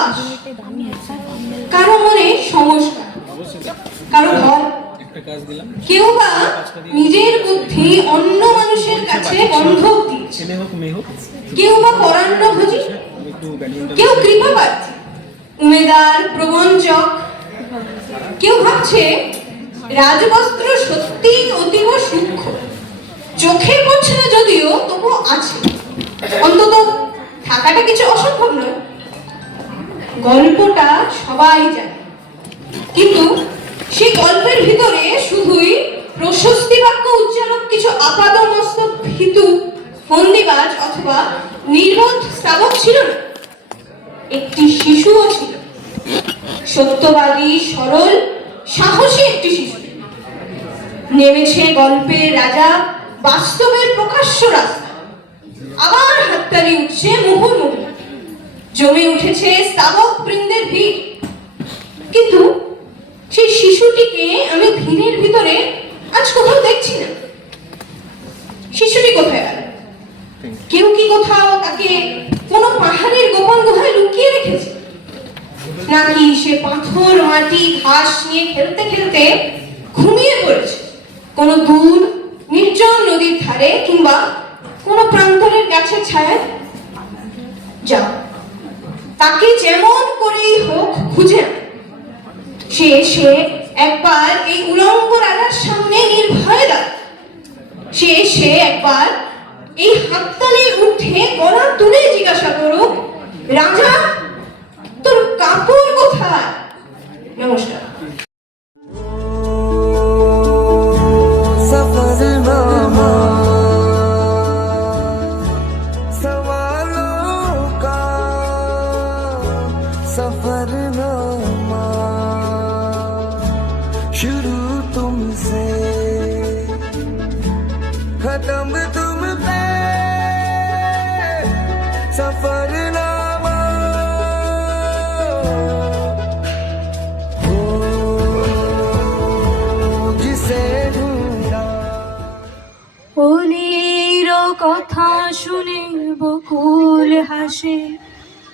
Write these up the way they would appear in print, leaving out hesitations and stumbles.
উল্লাস, কারো মনে সংস্কার, কারো ভয়, কেউ বা নিজের বুদ্ধি অন্য মানুষের কাছে বন্ধক দিচ্ছে, কেউ বা পরান্নভোজী, কেউ কৃপাপ্রার্থী, উমেদার, প্রবঞ্চক, কেউ ভাবছে রাজবস্ত্র সত্যি অতীব সূক্ষ্ম, চোখে পড়ছে না যদিও তবু আছে, অন্তত থাকাটা কিছু অসম্ভব নয়। গল্পটা সবাই জানে, কিন্তু সেই গল্পের ভিতরে শুধুই প্রশস্তি বাক্য উচ্চারক কিছু আপাদমস্তক ভীতু ফন্দিবাজ অথবা নির্বোধ স্তাবক ছিল না, একটি শিশুও ছিল, সত্যবাদী, সরল, সাহসী একটি শিশু। নেমেছে গল্পের রাজা বাস্তবের প্রকাশ্য রাস্তা, আবার হাততালি উঠছে মুহুর্মুহু, জমে উঠেছে স্তাবক বৃন্দের ভিড়। কিন্তু সেই শিশুটিকে আমি ভিড়ের ভিতরে আজ কোথাও দেখছি না। শিশুটি কোথায় গেল? কেউ কি কোথাও তাকে কোনো পাহাড়ের গোপন গুহায় লুকিয়ে রেখেছে, নাকি সে পাথর, মাটি, ঘাস নিয়ে খেলতে খেলতে ঘুমিয়ে পড়েছে কোনো দূর নির্জন নদীর ধারে কিংবা কোনো প্রান্তরের গাছের ছায়ায়? যাও, তাকে যেমন করেই হোক খুঁজে আনো। সে একবার এই উলঙ্গ রাজার সামনে নির্ভয়ে দাঁড়ায়। সে একবার এই হাততালির ঊর্ধ্বে গলা তুলে জিজ্ঞাসা করুক, রাজা তোর কাপড় কোথায়? নমস্কার। सफरनामा शुरू तुमसे खत्म तुम पे सफरनामा हो जिसे ढूंढा। ওলির কথা শুনে বকুল হাসে,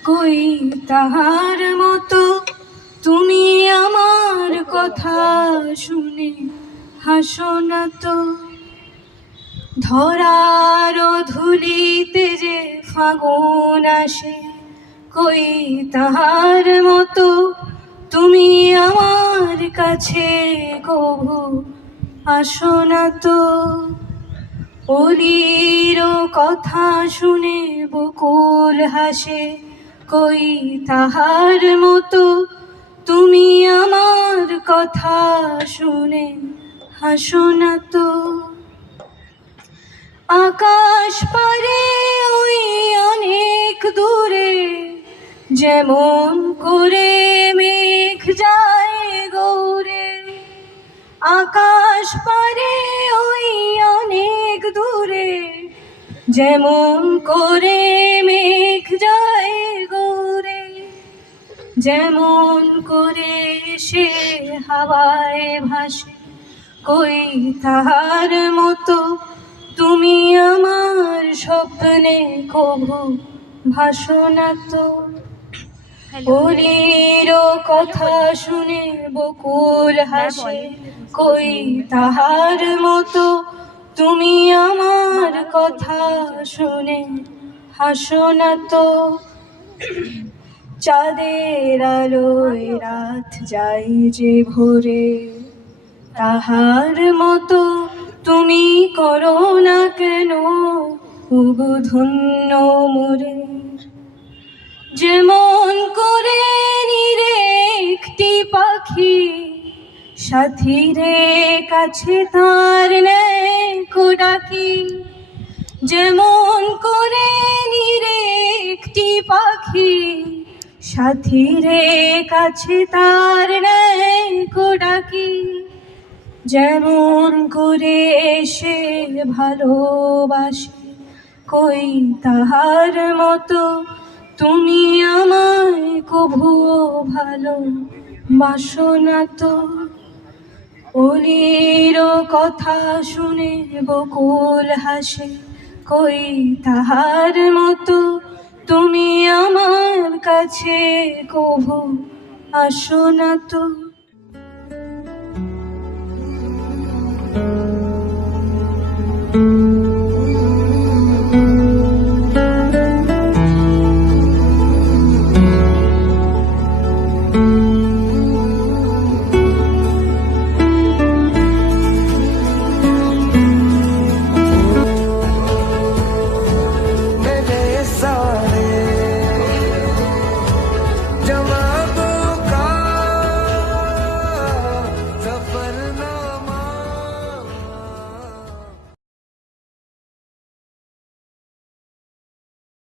কই তাহার মতো তুমি আমার কথা শুনে হাসো না তো। ধরার ধুলিতে যে ফাগুন আসে, কই তাহার মতো তুমি আমার কাছে কভু আসো না তো। ওলির কথা শুনে বকুল হাসে, কই তাহার মতো তুমি আমার কথা শুনে হাসো না তো। আকাশ পারে ওই অনেক দূরে, যেমন করে মেঘ যায় গৌরে। আকাশ পারে ওই অনেক দূরে, যেমন করে মেঘ যায় গৌরে। যেমন করে সে হাওয়ায় ভাসে, কই তাহার মতো তুমি আমার স্বপ্নে কভু ভাসো না তো। ওলির কথা শুনে বকুল হাসে, কই তাহার মতো তুমি আমার কথা শুনে হাসো না তো। চাঁদের আলোয় রাত যাই যে ভোরে, তাহার মতো তুমি করো না কেন ওগো ধন্য মোরে। যেমন করে নিরে একটি পাখি সাথীরে কাছে তার নেকো ডাকি। যেমন করে নিরে একটি পাখি সাথীরে কাছে তার নেকো ডাকি। যেমন করে সে ভালোবাসে, কই তাহার মতো তুমি আমায় কভু ভালোবাসো না তো। ওলির কথা শুনে বকুল হাসে, কই তাহার মতো তুমি আমার কাছে কভু আসো না তো।